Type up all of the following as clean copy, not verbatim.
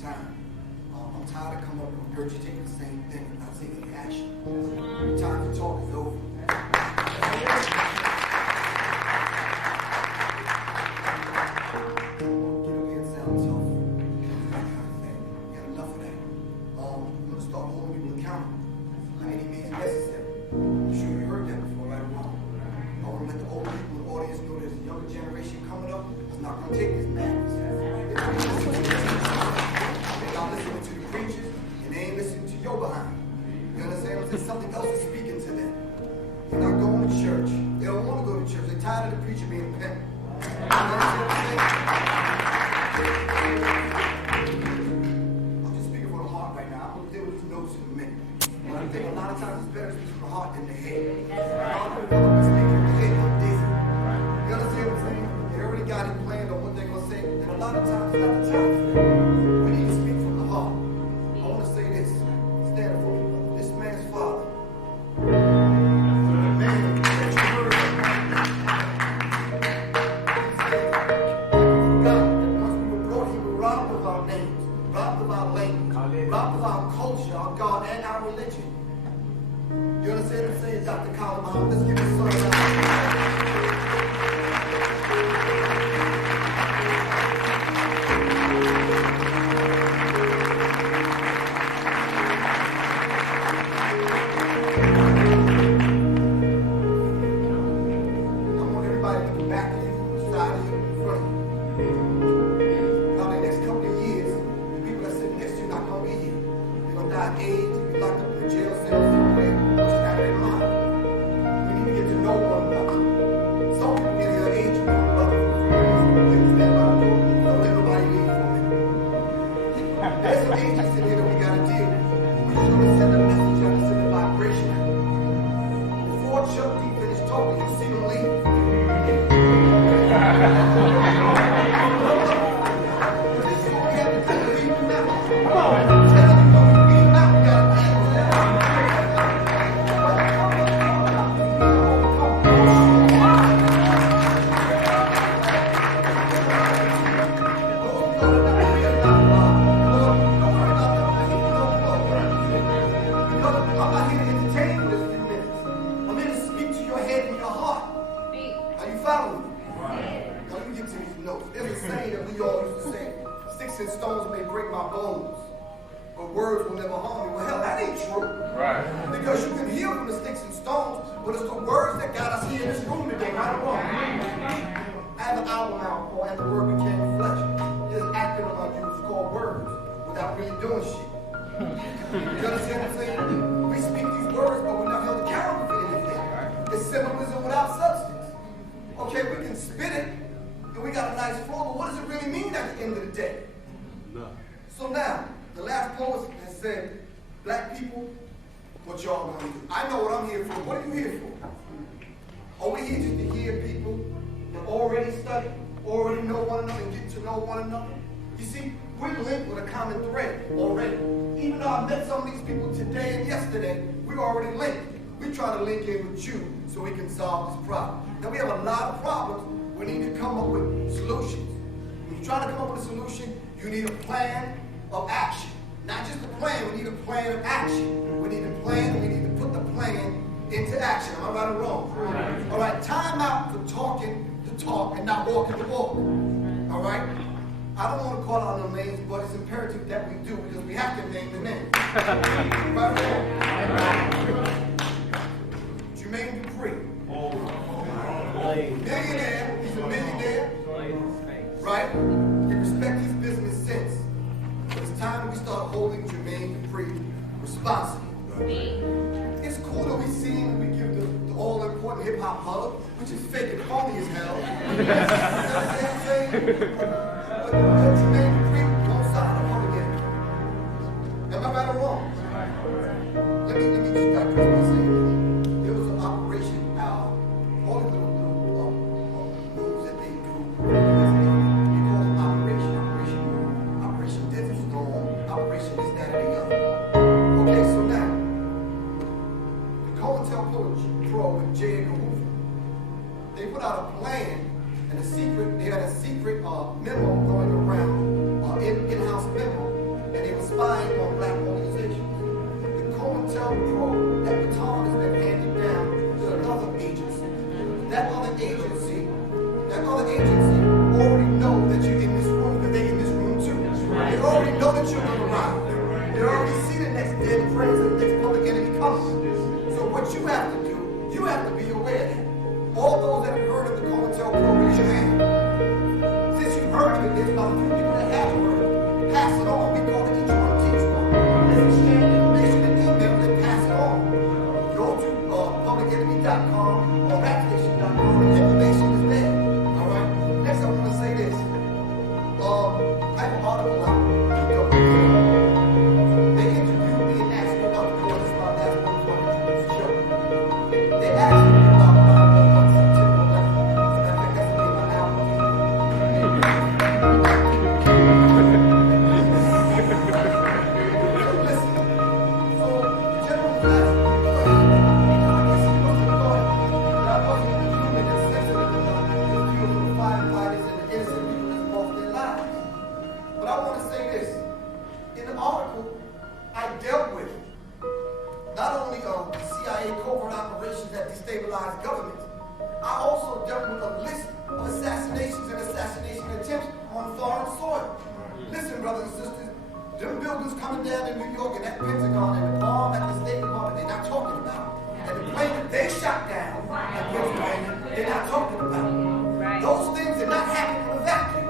time. I'm tired of coming up and regurgitating the same thing and not taking any action. The time to talk is over. Take this madness. They're not listening to the preachers, and they ain't listening to your behind. You understand? There's something else is speaking to them. They're not going to church. They don't want to go to church. They're tired of the preacher being a pimp. You understand what I'm saying? I'm just speaking from the heart right now. I'm going to deal with these notes in a minute. But I think a lot of times it's better to speak from the heart than the head. You understand what I'm saying? They already got it planned on what they're going to say. And a lot of times it's not the time for that. We need to speak from the heart. I want to say this. Stand for this man's father. The man that you heard of. God, once we were brought, he was robbed of our names, robbed of our language, robbed of our culture, our God, and our religion. You understand what I'm saying? Dr. Colin, let's give this song out. So we can solve this problem. Now we have a lot of problems. We need to come up with solutions. When you try to come up with a solution, you need a plan of action. Not just a plan, we need a plan of action. We need a plan, and we need to put the plan into action. Am I right or wrong? Right. All right, time out for talking the talk and not walking the walk. All right? I don't want to call out no names, but it's imperative that we do because we have to name the name. Right or wrong? Jermaine Dupri. Millionaire. He's a millionaire. Right? He respects his business sense. But it's time that we start holding Jermaine Dupri responsible. It's cool that we see him and we give the all-important hip-hop hug, which is fake and phony as hell. You know what I'm saying? But Jermaine Dupri won't sign up on again. Am I right or wrong? Let me just digress by saying there was an operation, all the little moves that they do. They call them Operation Desert Storm, Operation this, that, and the other. Okay, so now, the COINTELPRO and J. Edgar Hoover, they put out a plan and they had a secret memo know that you're going to rise. They already see the next dead friends and the next public enemy coming. So what you have to do, you have to be aware that all those that have heard of the COINTELPRO, raise your hand. Since you've heard of it, there's about 2 people that haven't heard of it. Pass it on. We call it each one teach one. Let's exchange information and email and pass it on. Go to publicenemy.com or ratnation.com. The information is there. All right? Next, I want to say this. I have an article out. They interviewed me and asked me about the Lord. This is my last one before I introduce the show. They asked me about my September 11th. As a matter of fact, that's the name of my album. Listen. So, the general was asking me, I guess he must have thought that I wasn't human and sensitive enough to feel for the firefighters and the innocent people that lost their lives. But I want to say this. In the article, I dealt with not only CIA covert operations that destabilized governments, I also dealt with a list of assassinations and assassination attempts on foreign soil. Listen, brothers and sisters, them buildings coming down in New York and that Pentagon and the bomb at the State Department, they're not talking about. And the plane that they shot down at Pennsylvania, they're not talking about. Those things are not happening in a vacuum.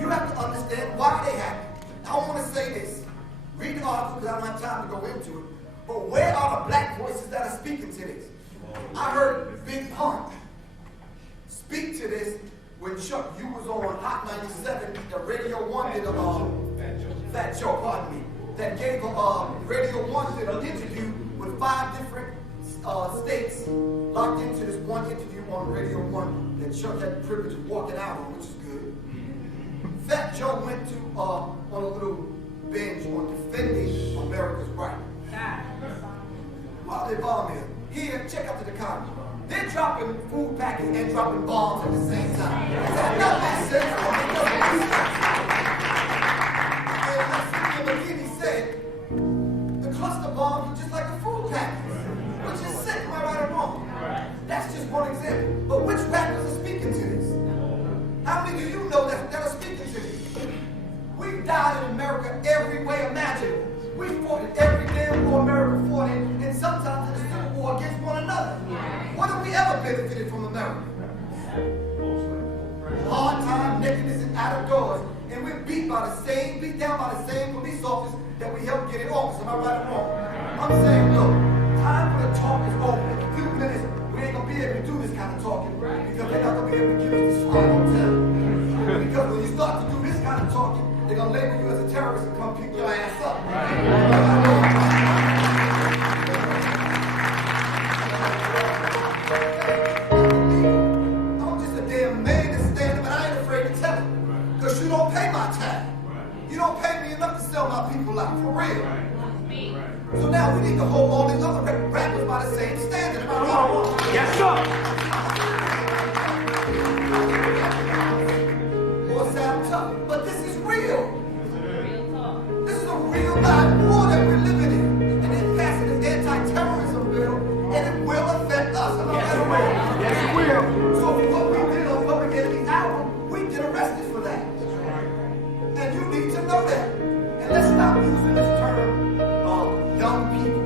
You have to understand why they happen. I want to say this. Read the article because I don't have time to go into it. But where are the black voices that are speaking to this? I heard Big Pun speak to this when Chuck, you was on Hot 97, the Radio 1 did Fat Joe, pardon me, that gave Radio 1 did an interview with 5 different states locked into this one interview on Radio 1 that Chuck had the privilege of walking out on, which is good. Fat Joe went to on a little binge on defending America's right. While they bomb here, check out the dichotomy. They're dropping food packets and dropping bombs at the same time. Does that not make sense? And like McKinney said, the cluster bombs are just like the food packets, which is sick, am I right or wrong? That's just one example. But which rappers are speaking to this? How many of you know that are speaking to this? We died in America every way imaginable. We fought in every damn war America fought in, and sometimes in a civil war against one another. When have we ever benefited from America? Hard time, nakedness, and out of doors, and we're beat down by the same police officers that we helped get in office. Am I right or wrong? I'm saying, look, time for the talk is over. In a few minutes, we ain't gonna be able to do this kind of talking because they're not gonna be able to give us this final hotel. Because when you start to do this kind of talking, they're going to label you as a terrorist and come pick your ass up. I'm just a damn man that's standing, but I ain't afraid to tell it. Because you don't pay my time. You don't pay me enough to sell my people out, for real. So now we need to hold all these other rappers by the same standard. Am I wrong? Yes, sir. More sound tough, but this is real. This is a real live war that we're living in. And they're passing this anti-terrorism bill, and it will affect us. Am I right or wrong? Yes, it will. So what we did on Public Enemy's album, we get arrested for that. And you need to know that. And let's stop using this term, young people.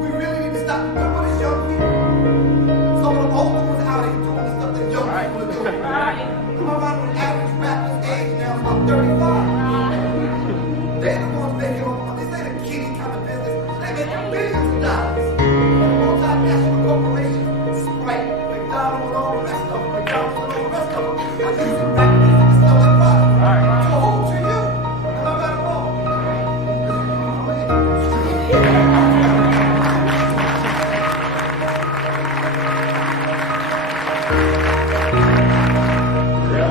We really need to stop. What is young people? Some of the older ones out here doing the stuff that young people are doing. Am I right? When average rapper's age now is about 35. They're the ones making all the money. This ain't a kiddie kind of business. They're making billions of dollars. Multinational corporations, Sprite, McDonald's, and all the rest of them. McDonald's and all the rest of them are using rap music to sell their product. So who to you? Am I right or wrong?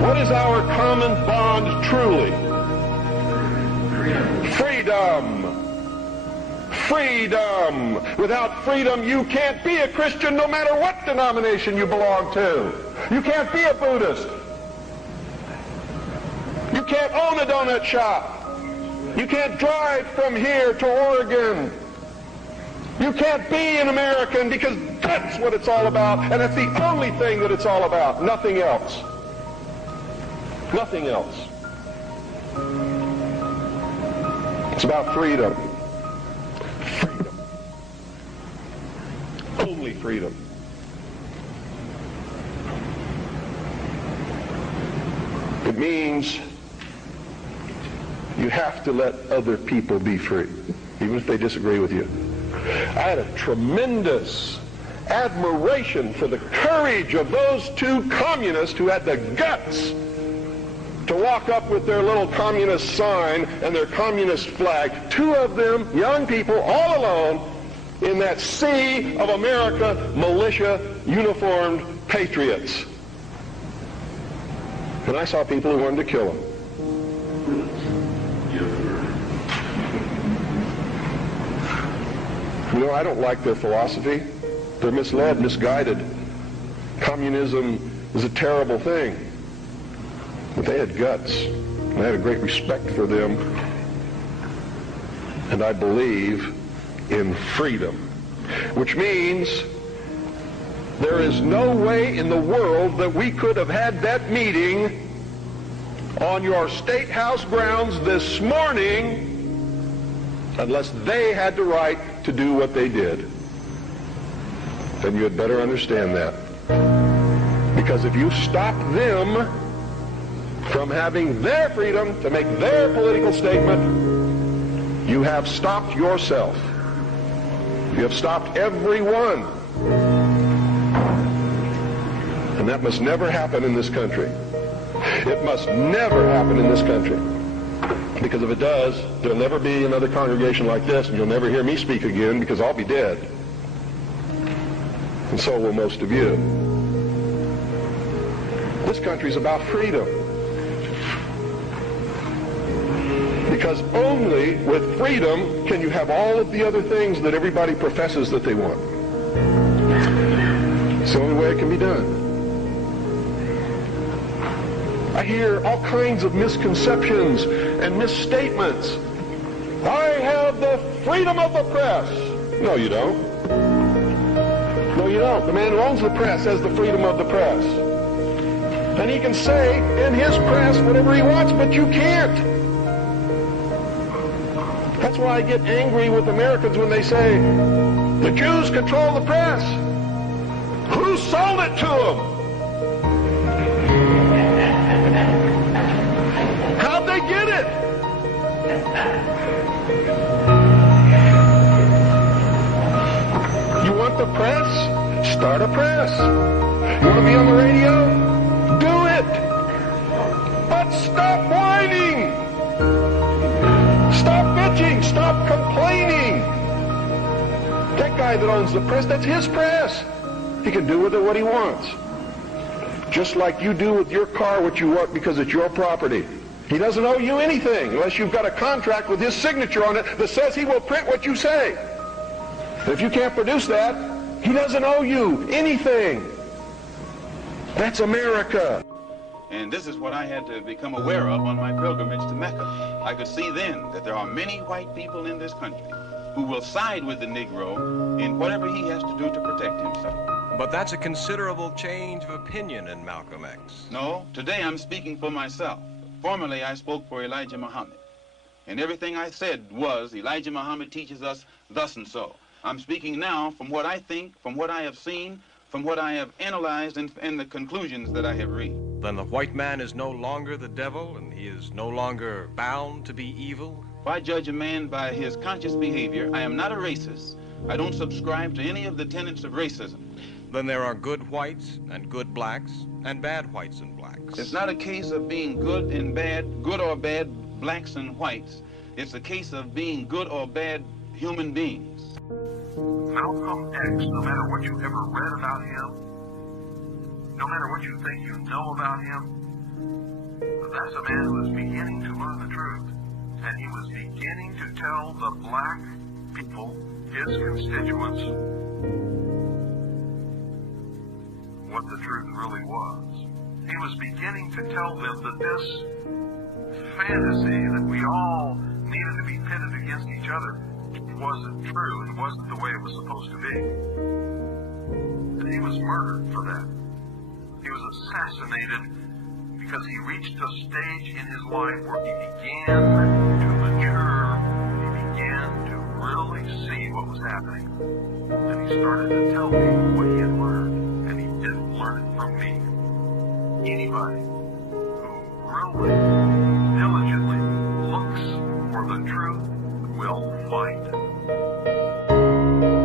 What is our common bond truly? Freedom. Freedom. Without freedom, you can't be a Christian no matter what denomination you belong to. You can't be a Buddhist. You can't own a donut shop. You can't drive from here to Oregon. You can't be an American because that's what it's all about, and that's the only thing that it's all about. Nothing else. Nothing else. It's about freedom. Freedom. Only freedom. It means you have to let other people be free, even if they disagree with you. I had a tremendous admiration for the courage of those two communists who had the guts to walk up with their little communist sign and their communist flag. Two of them, young people, all alone in that sea of America, militia, uniformed patriots. And I saw people who wanted to kill them. You know, I don't like their philosophy. They're misled, misguided. Communism is a terrible thing. But they had guts. And I had a great respect for them. And I believe in freedom. Which means there is no way in the world that we could have had that meeting on your State House grounds this morning unless they had the right to do what they did. Then you had better understand that. Because if you stop them from having their freedom to make their political statement, you have stopped yourself. You have stopped everyone. And that must never happen in this country. It must never happen in this country. Because if it does, there'll never be another congregation like this, and you'll never hear me speak again because I'll be dead. And so will most of you. This country's about freedom. Because only with freedom can you have all of the other things that everybody professes that they want. It's the only way it can be done. I hear all kinds of misconceptions and misstatements. I have the freedom of the press. No, you don't. No, you don't. The man who owns the press has the freedom of the press. And he can say in his press whatever he wants, but you can't. That's why I get angry with Americans when they say, the Jews control the press. Who sold it to them? How'd they get it? You want the press? Start a press. You want to be on the radio? Do it. But stop whining. Stop bitching. Stop complaining. That guy that owns the press, that's his press. He can do with it what he wants. Just like you do with your car what you want because it's your property. He doesn't owe you anything unless you've got a contract with his signature on it that says he will print what you say. If you can't produce that, he doesn't owe you anything. That's America. And this is what I had to become aware of on my pilgrimage to Mecca. I could see then that there are many white people in this country who will side with the Negro in whatever he has to do to protect himself. But that's a considerable change of opinion in Malcolm X. No, today I'm speaking for myself. Formerly, I spoke for Elijah Muhammad. And everything I said was, Elijah Muhammad teaches us thus and so. I'm speaking now from what I think, from what I have seen, from what I have analyzed, and the conclusions that I have reached. Then the white man is no longer the devil, and he is no longer bound to be evil? If I judge a man by his conscious behavior, I am not a racist. I don't subscribe to any of the tenets of racism. Then there are good whites and good blacks and bad whites and blacks. It's not a case of being good and bad, good or bad blacks and whites. It's a case of being good or bad human beings. Malcolm X, no matter what you ever read about him, no matter what you think you know about him, that's a man who is beginning to learn the truth. And he was beginning to tell the black people, his constituents, what the truth really was. He was beginning to tell them that this fantasy that we all needed to be pitted against each other wasn't true and wasn't the way it was supposed to be. And he was murdered for that. He was assassinated because he reached a stage in his life where he began to mature happening. And he started to tell me what he had learned, and he didn't learn it from me. Anybody who really diligently looks for the truth will find it.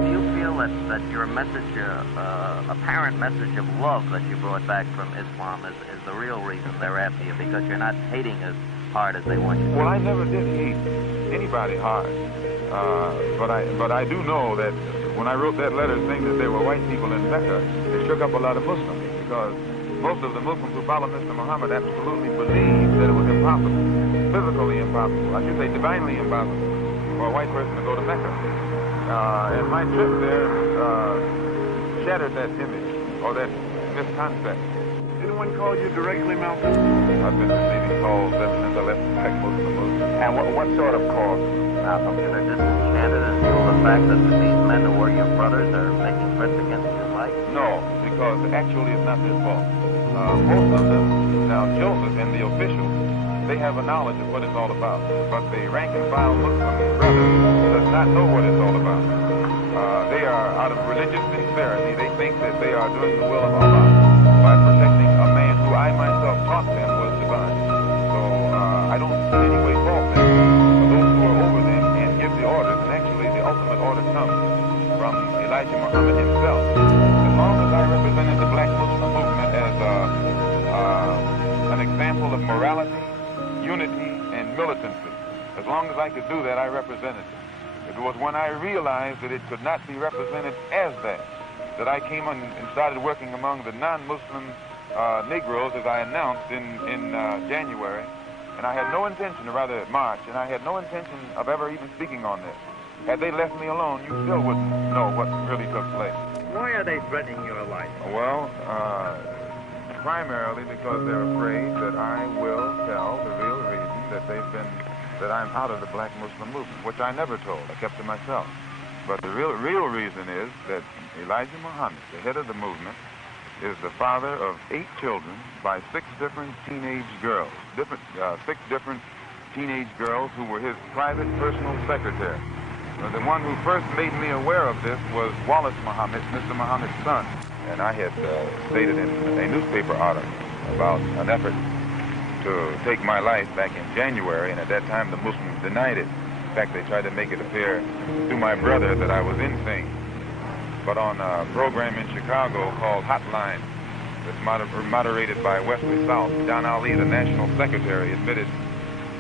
Do you feel that your message, apparent message of love that you brought back from Islam is the real reason they're after you, because you're not hating as hard as they want you to? Well, I never did hate anybody hard, but I do know that when I wrote that letter saying that there were white people in Mecca, it shook up a lot of Muslims, because most of the Muslims who follow Mr. Muhammad absolutely believed that it was impossible, physically impossible, I should say divinely impossible, for a white person to go to Mecca. And my trip there shattered that image, or that misconcept. Anyone call you directly, Malcolm? I've been receiving calls ever since I left the Black Muslim movement. And what sort of calls, Malcolm? Is it disenchanted and feel the fact that these men who were your brothers are making threats against your life? No, because actually it's not their fault. Most of them, now Joseph and the officials, they have a knowledge of what it's all about. But the rank and file Muslim brother does not know what it's all about. They are out of religious sincerity. They think that they are doing the will of Allah by protecting a man who I myself taught them was divine. So I don't in any way fault them. But those who are over them and give the orders, and actually the ultimate order comes from Elijah Muhammad himself. As long as I represented the Black Muslim movement as an example of morality, unity, and militancy, as long as I could do that, I represented it. It was when I realized that it could not be represented as that I came on and started working among the non-Muslim Negroes, as I announced in January, and I had no intention, or rather March, and I had no intention of ever even speaking on this. Had they left me alone, you still wouldn't know what really took place. Why are they threatening your life? Well, primarily because they're afraid that I will tell the real reason that I'm out of the Black Muslim movement, which I never told. I kept to myself. But the real reason is that Elijah Muhammad, the head of the movement, is the father of 8 children by 6 different teenage girls, 6 different teenage girls who were his private personal secretary. The one who first made me aware of this was Wallace Muhammad, Mr. Muhammad's son. And I had stated in a newspaper article about an effort to take my life back in January, and at that time the Muslims denied it. In fact, they tried to make it appear to my brother that I was insane. But on a program in Chicago called Hotline, that's moderated by Wesley South, Don Ali, the national secretary, admitted,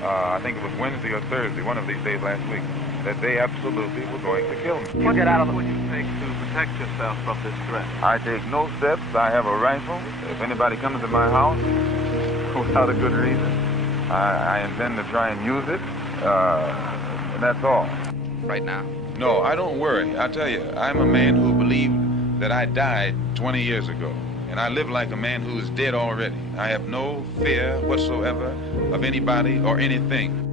I think it was Wednesday or Thursday, one of these days last week, that they absolutely were going to kill me. What would you take to protect yourself from this threat? I take no steps. I have a rifle. If anybody comes to my house without a good reason, I intend to try and use it, and that's all. right now? No, I don't worry. I tell you, I'm a man who believed that I died 20 years ago, and I live like a man who is dead already. I have no fear whatsoever of anybody or anything.